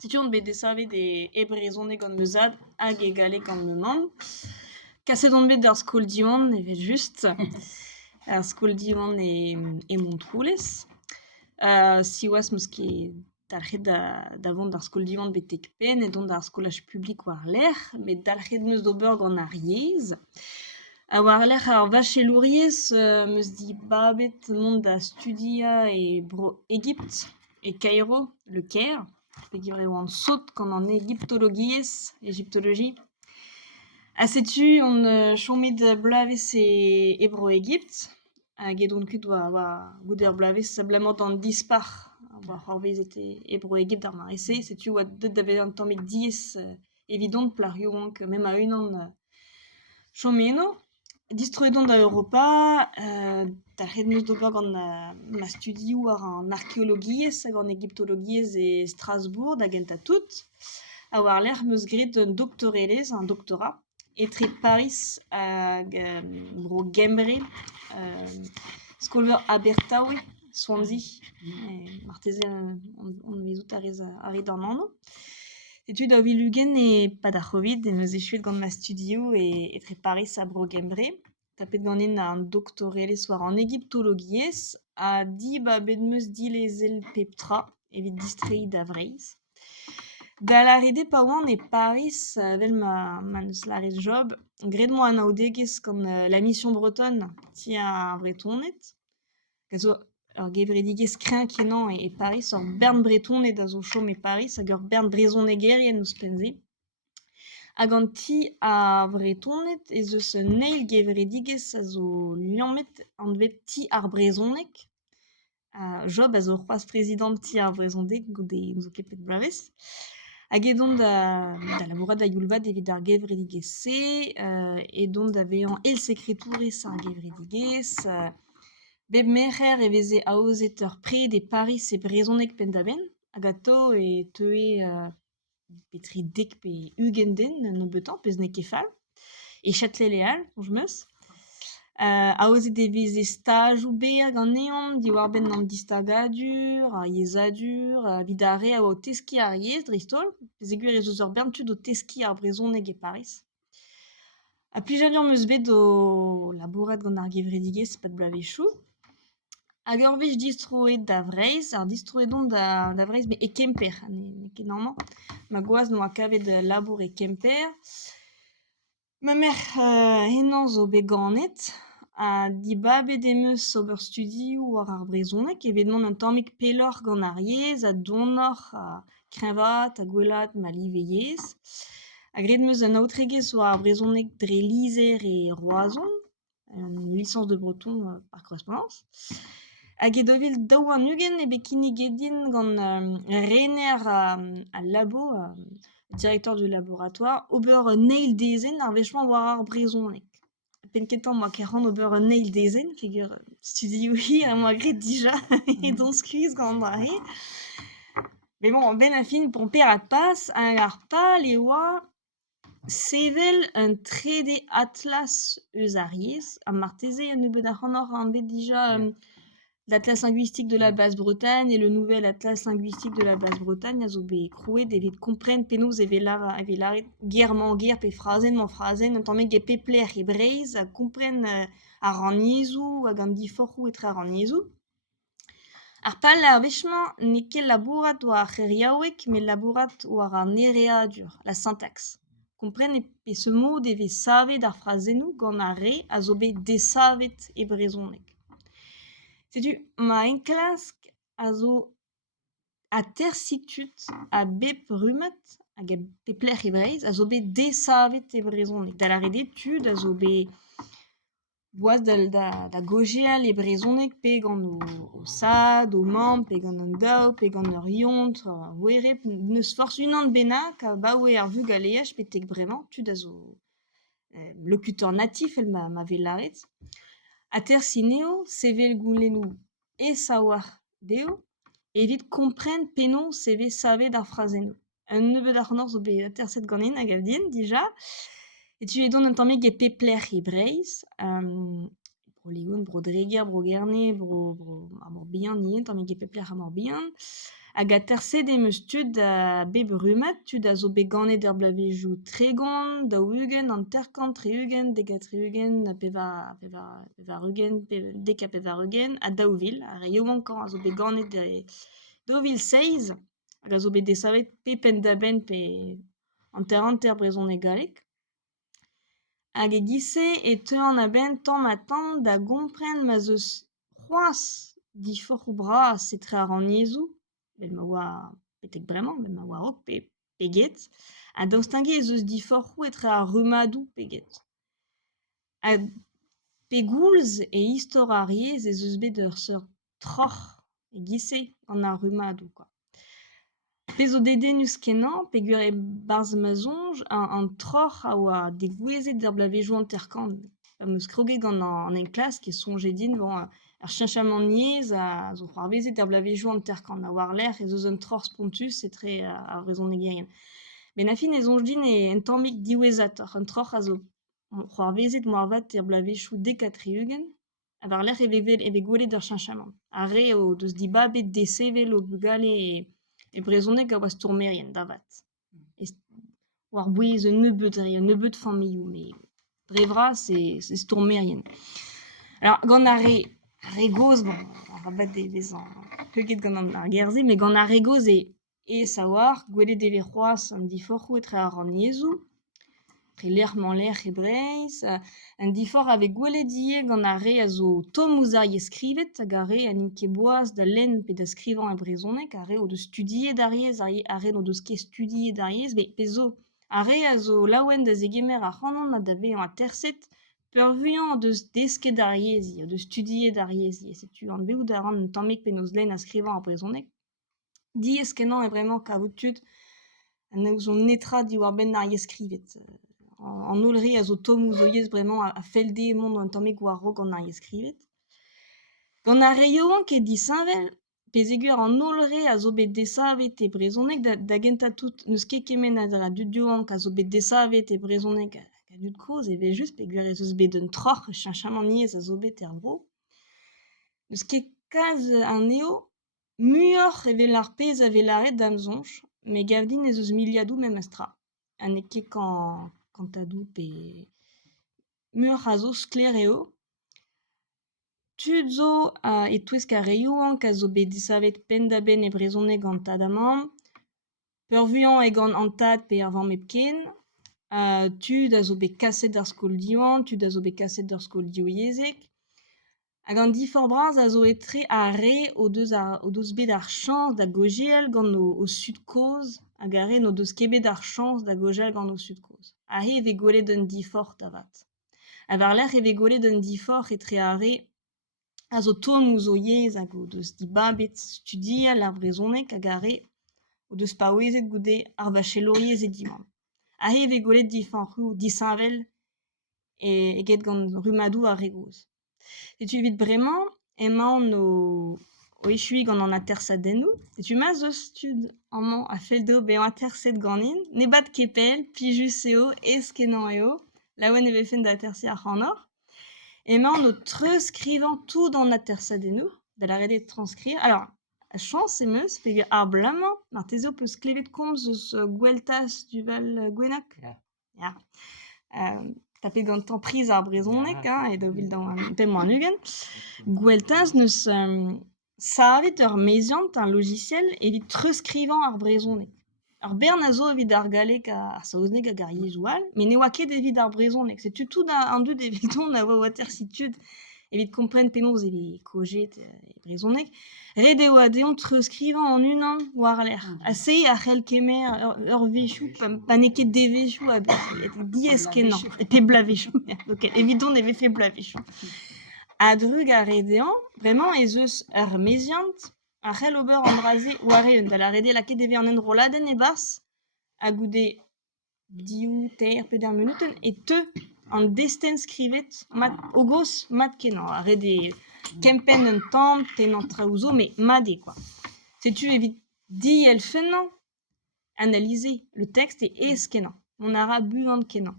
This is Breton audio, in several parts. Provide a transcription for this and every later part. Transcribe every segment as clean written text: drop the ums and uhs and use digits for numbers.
Si on bet desavet e brezhoneg gant meuzad hag e gale gant meunan. Kaset on bet d'ar skol diwan evet just. Ar skol diwan e Montroulez. Siwaz meus ket dalc'het da vont d'ar skol diwan betek pen e dont d'ar skolaj publik war lec'h, met dalc'het meus d'ober gant ar yezh. War lec'h ar vachelouriez meus di babet mont da studia e bro Egypt e Cairo, le Caire. Pe givre eo an sot gant an egyptologie. Ha setu on chomet blavez e bro Egypt, hag edon kud goude ur blavez sablamant an dispar war c'horvezet e bro Egypt ar marese, setu oa deuet da vezañ an tammig diez evidont plarioù ank mem a unan chomeno. Distroedon da Europa, dalc'het meus d'ober gant ma studioù war an archéologiez hag an egyptologiez e Strasbourg da gentañ tout. A war lec'h meus grit un doktorelez, un doktorat, etre Paris hag bro Gembre, skol-veur Abertawe, Swansea, marteze on vezout a red an anv. Setu da ouvilugen e pad ar c'hovid e meus echuet gant ma studio etre Paris a bro Gembre. Tapet ganin an doktorelez war an egyptologiez a di bet meus dilezel pep tra evit distreiñ da Vreiz. Da larede pa oan e Paris vel ma neus lare job, gret mo an aodegez gant la mission bretonne ti a Bretonet. Gazo ur gevredigez kreñv e Paris, ur bern bretonet a zo chom e Paris hag ur bern brezonegerien eus penze. Hag an ti a Bretonet ez eus un eil gevredigez a zo liammet an vet ti ar brezhonek. Job a zo c'hoaz prezident ti ar brezhoneg goude zo ket pet blavez. Hag edon da labourat da youlvad evit ar gevredigez-se, edon da vezañ el sekretourez ar gevredigez, bep merc'her e veze aozet ur pred e Paris e brezhoneg penn-da-benn, hag a to e teue petri dek pe ugent den nebeutañ, pez n'eo ket fall, e Châtelet-Léal, soñj meus. Aozet e veze stajoù beer gant eont, diwar-benn an distagadur, ar yezadur, evit a re a oa o teskiñ ar yezh dreist-holl, pesegur ez eus ur bern tud o teskiñ ar brezhoneg e Paris. Ha plijadur meus bet o labourat gant ar gevredigez pad blavezhioù. Hag ur wech distroet da Vreiz, ar distroedon da Vreiz bet e Kemper, n'eo ket normal. Ma gwaz no a kavet labour e Kemper. Ma merc'h ennañ zo bet ganet, a dibabet emeus ober studioù war ar brezhoneg, evidemment un tammig pelloc'h gant ar yezh, a donoc'h, a kreñvat, a gwelat, ma live yezh. Hag ret meus an aotregez war ar brezhoneg dre Lizher e Roazhon, une licence de breton par correspondance. Hag edo-evel daou an ugent e bet kinniget gant rener a labo, directeur du laboratoire, ober un eil dezen ar wechman war ar brezhoneg. Penketañ moa ket c'hant ober un eil dezen, figur studioù hir moa gret dija e don skuizh gant ahe. Mais bon, ben a fin pomper ad pas, hag ar pal e oa sevel un 3D atlas eus ar yezh, a marteze ne bet ar c'honoc'h an bet dija l'Atlas linguistique de la Basse-Bretagne et le nouvel Atlas linguistique de la Basse-Bretagne a zo bet krouet evit kompren penaos e vez lavaret ger pe frazenn un tammig e peplec'h e Breizh a kompren ar rannezhoù hag an diforc'hoù etre ar rannezhoù. Ar pal ar wechman n'eo ket labourat war c'her yaouek, met labourat war an ereadur, la syntaxe. Kompren pe se mod e vez savet ar frazennoù gant ar re a zo bet desavet e brezhoneg. Setu, ma enklask a zo a tersitut a bep rumet hag e peplec'h e Breizh a zo bet desavet e brezhoneg. Da larede tud a zo bet boaz da gojeal e brezhoneg pe gant o sad, o mamm, pe gant an daou, pe gant ur yont, voere, neus forzh unan bennak a baoe ar vug a-leaj petek bremañ, tud a zo lokutor natif el ma velaret. A tersineo, sevel goulennoù e sawar deo, evit kompren penaos e vez savet ar frazennoù. Un nebeud ar c'honoc'h zo bet aterset ganin hag a din dija. Etu edon un tammig e peplec'h e Breizh, bro Leon, bro Dreger, bro Gerne, bro bihan ien, tammig e peplec'h a Morbihan. hag a terset eus tud a bep rumet, tud a zo bet ganet blavejoù tregont, daou-ugent, an terkant, tre-ugent, degat tre-ugent, pevar ugent, dek a pevar ugent, a daouvil, a reioankan a zo bet ganet daouvil 16, hag a zo bet desavet pe pendaben pe an ter brezhoneg galek. Hag e gise e teuan a-benn tamm da gompren ma zeus c'hoaz difoc'h bras etre ar an yezhoù, bet ma oa petek bremañ, bet ma oa rok peget, ha daoust-hini ez eus difoc'hoù etre ar rumadoù peget. Ha pegoulz e istor ar yezh ez eus bet ur seurt troc'h e gise gant ar rumadoù, quoi. Pe zo dedenus kenañ, peogwir e barzh ma zonj, an troc'h a oa degouezet d'ar blavejoù an terkant. Am eus kroget gant an enklask e sonje din, bon, ar cheñchamant niez a zo c'hoarvezet d'ar blavejoù an terkant. A war lec'h ez eus un troc'h spontus etre ar brezhonegerien. Ben a fin e zonj din en tammig diwezhatoc'h. Un troc'h a zo c'hoarvezet moarvat d'ar blavejoù dek a tri-ugent, a war lec'h e vez gwelet ur cheñchamant. A re o deus dibabet desevel o bugale e brezhoneg a oa stourmerien davat. War bouez un nebeud familhoù, mais dre vras c'est stourmerien. Alors, gant a re goz, bon, on va bat vez an peget gant ar gerze, mais gant a re goz e sawar, gwelet e vez c'hoaz an difoc'hoù etre ar an yezhoù, pre lec'h manlec'h e Breizh, un difoc'h ave gwelet ivez gant a re a zo tom ouzar skrivet, hag a re a n'int ket boaz da lenn pe da skrivañ e brezhoneg, a re o deus studiet ar yezh, a re no deus ket studiet ar yezh, pe zo a re a zo laouen da zegemer ar c'hanon ha da vezañ a terset peurvuiañ o deus desket ar yezh, o deus studiet ar yezh. Setu an beout a ran un tammig pe noz lenn a skrivañ ar brezhoneg. Diez kenañ e bremañ kavout tud an eus on netra diwar-benn ar yezh skrivet. An hollre a zo tomoù zo yezh bremañ a felde emont un tammig war-raok gant ar yezh skrivet. Gant a reioan ket disañvel, pe zegur an hollre a zo bet desavet e brezhoneg da gentatout neus ket kemen a dra dudioank a zo bet desavet e brezhoneg a dud kroz e vez just peogwir ez eus bet un troc'h cheñchamant niez a zo bet er bro. Neus ket kalz an eo, muioc'h evel ar pezh a velaret da'm zonj, me gav din ez eus miliadoù memes astra. Ha n'eo ket kantadoù pe muioc'h a zo sklaer eo. Tud zo e touesk a reioank a zo bet disavet pendaben e brezhoneg gant tad amañ, peurvuiañ e gant an tad pe ar vamm epken, tud a zo bet kaset d'ar skol diwan, tud a zo bet kaset d'ar skol diouiezek. Hag an difor bras a zo etre a re o deus bet ar chañs da gojel gant o sud-kozh, hag a re no deus ket bet ar chañs da gojel gant o sud-kozh. A re e vez gwelet un difor davat. A war lec'h e vez gwelet un difor etre a re a zo tomm zo yezh hag o deus dibabet studial ar brezhoneg hag a re o deus paouezet goude ar vacheloriezh e dimant. A re e vez gwelet diforc'hoù disañvel eget gant rumadoù ar re goz. Setu evit bremañ emaon o echuig gant an atersadennoù. Setu ma zeus tud amañ a feldo bezañ aterset ganin, ne bat ket pell, plijus eo, eskenañ eo, laouen e vefen da aterse ar c'hanoc'h. Emaon o treuz skrivañ tout an atersadennoù, da lâret transkrier. Alors, a chans emeus, peogwir ar blamañ, marteze peus klevet komz eus gweltas du Val Gwennak. Ya. Tapet gant an priz ar brezhoneg, e daouvil d'an pemp an ugent. Gweltas neus savet ur meziant un logiciel evit treuzskrivañ ar brezhoneg. Ar bern a zo evit ar galek ar saozneg hag ar yezhoù all, me ne oa ket evit ar brezhoneg. Setu tout an dud evit don a oa water si tud evit kompren penaos evit kojet e brezhoneg. Ret eo a deon treuzskrivañ an unan war lec'h. Ha se a c'hell kemer ur vechoù, pa ne ket devechoù a diez kenañ, e pe blavechoù. Donc evit don e vefe blavechoù. A drug a ret deon, bremañ ez eus ur meziant, a c'hell ober an draze war-eeun, da la rede lakaet eve an enroladenn e barzh, a goude diou, teir, peder minutenn, e teu an destenn skrivet o gos mat kenañ. A rede kempenn un tamm, tennañ traoù zo, me made, quoi. Setu evit di elfennañ analize le texte e eskenañ. Mont a ra buan kenañ.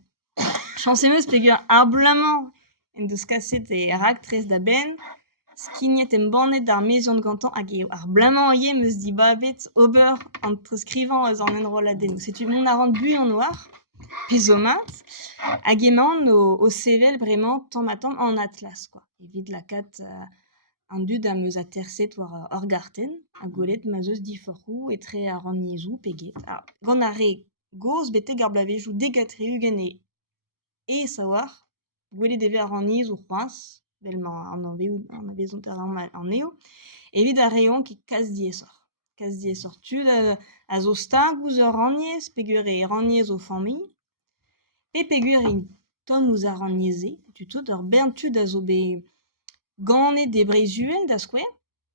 Chans emeus peogwir ar blamañ en deus kaset e raktrez da benn, skignet en bannet d'ar meziant gantan hag eo ar blamañ iem eus dibabet ober entre skrivañ eus an enroladennoù. Setu mont a ran bu an noir, pezomat, hag emañ o sevel bremañ tamm an atlas, quoi. Evit lakaat an dud am eus a terset war ur garten, a golet ma zeus diforc'hoù etre a ran niezhoù peget. Gant a re gozh betek ar blavedoù degatreugen e sawar, gwelet eve a ran niezhoù c'hoazh, bellman an avezont an eo, evit a reont ket kas diesor. Kas diesor tud a zo stagouz ur raniez, peogwir e raniez o familh, peogwir in tomm ouz a ranieze, tutot ur bern tud a zo bet ganet de brezuel da skouer,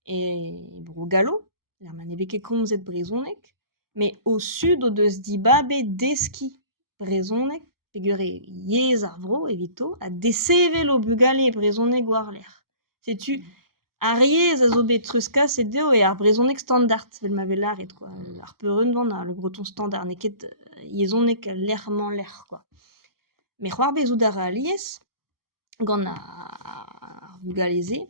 e bro galo, lar ne vez ket komzet brezhonek, me au sud o deus dibabet deski brezhonek, peogwir e yezh ar vro evito, a desevel o bugale brezhonek war ler. Setu, ar yezh a zo bet truskaset deo e ar brezhonek standard, vel ma velaret, quoi. Ar peurun vant le breton standard, ne ket yezonek lermañ ler, quoi. Me c'hoar bezout ar aliez, gant ar bugaleze,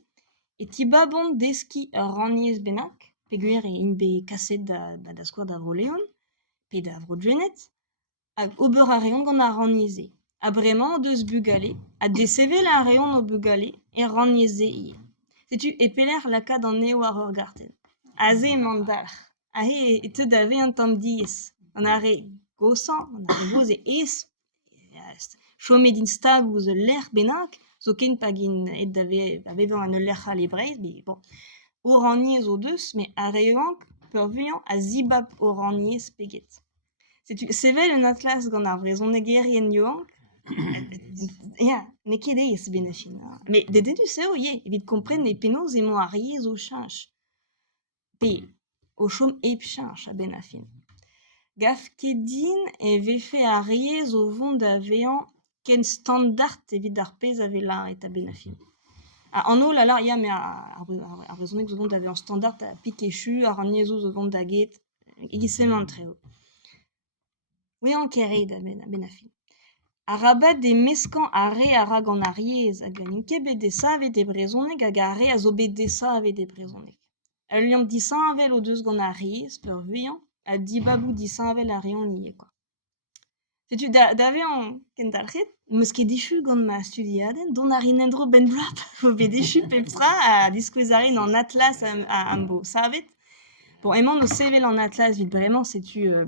e tibabont deski ur raniez bennak, peogwir e in bet kaset da skouer da vro leon, pe da vro dwenet, hag ober a reont gant ar ranieze. A bremañ o deus bugale, a desevel a reont o bugale e ranieze ivez. Setu, e pelec'h lakaat an eo war ur garten. Aze emañ dalc'h. Ahe e teud da vezañ tamm diez. An a re gosan, an a re voz e ez, chomet din stagouz lec'h bennak, zo ken pa gin et da vevañ an ul lec'h e Breizh, mais bon, o raniez o deus, me a reoank peurvuiañ a zibab o raniez peget. Setu, sevel un atlas gant ar vrezhonegerien yoank, ya, ne ket ez benafin. Me dedenus eo, ye, evit kompren e penaos emañ ar yezh o cheñch. Pe, o chom ep cheñch a benafin. Gaf ket din e vefe ar yezh o vont da vezañ ken standard evit ar pezh a velaret a benafin. An holl a lar, ya, me ar brezhonek zo vont da vezañ standard a pik echu, ar raniezhoù zo vont da get, egisement treo. Ouian keret a benafin. Arabat de meskan a re a ra gant ar yezh hag n'in ket bet desavet e brezhonek hag a re a zo bet desavet e brezhonek. Ul liamp disañvel o deus gant ar yezh peurvuiañ, a dibabou disañvel a reont ivez, quoi. Setu, da vezañ ken dalc'het, meus ket dechu gant ma studiadenn, dont a rin endro ben bloap, vo bet dechu pep tra a diskouezaren an atlas am bo savet. Bon, emañ o sevel an atlas vit bremañ, setu